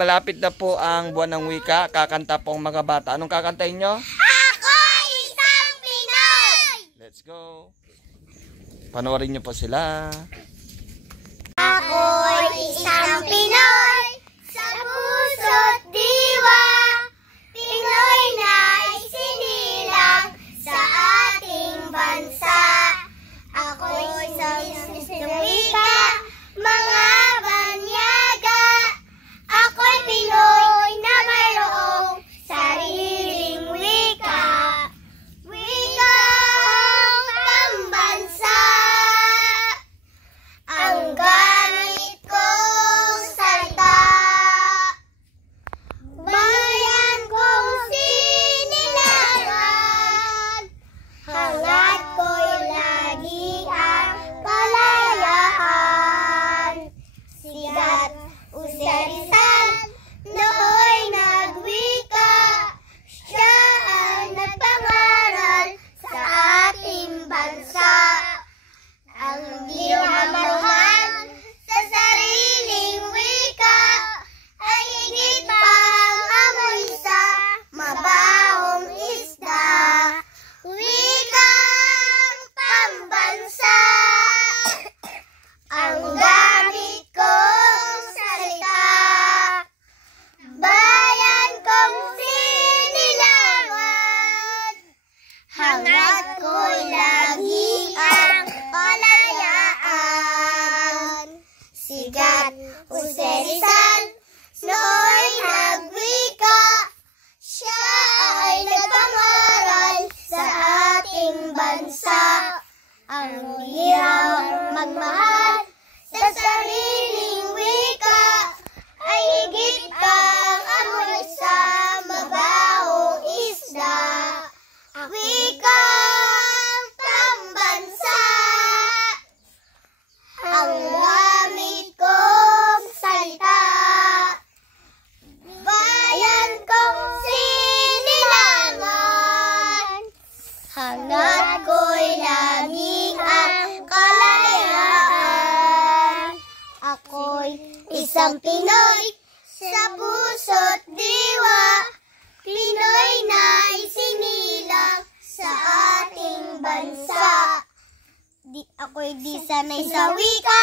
Malapit na po ang buwan ng wika, kakanta po ang mga bata. Anong kakantahin nyo? Ako'y isang Pinoy! Let's go! Panoorin nyo po sila. Ako'y isang Pinoy, sa puso't diwa, Pinoy na isinilang sa ating bansa. Ako'y isang wika, mga banyaga. Ako'y Pinoy na mayroong sariling wika, wikang pambansa. Ang gamit kong salita, bayan kong sinilangan, hangat ko'y lagi ang kalayaan. Sigat usalisan, nooy nagwika, siya ang nagpangaral sa ating bansa. Ang di maruhan sa sariling wika ay higit pang amoy sa mabahong isda. Wikang pambansa, ang gamit kong salita, bayan kong sinilangan, hangat ko'y lagi ang kalayaan. Sigat usalisan, nooy nagwika, siya ay nagpangaral sa ating bansa. Ang hirap magmahal sa sariling wika ay higit pang amoy sa mabahong isda. Wikang pambansa, ang gamit kong salita, bayan kong sinilangan, hangat ko'y laging ang kalayaan. Ako'y isang Pinoy, sa puso't diwa, Pinoy na isinilang sa ating bansa. Ako'y di sanay sa wika,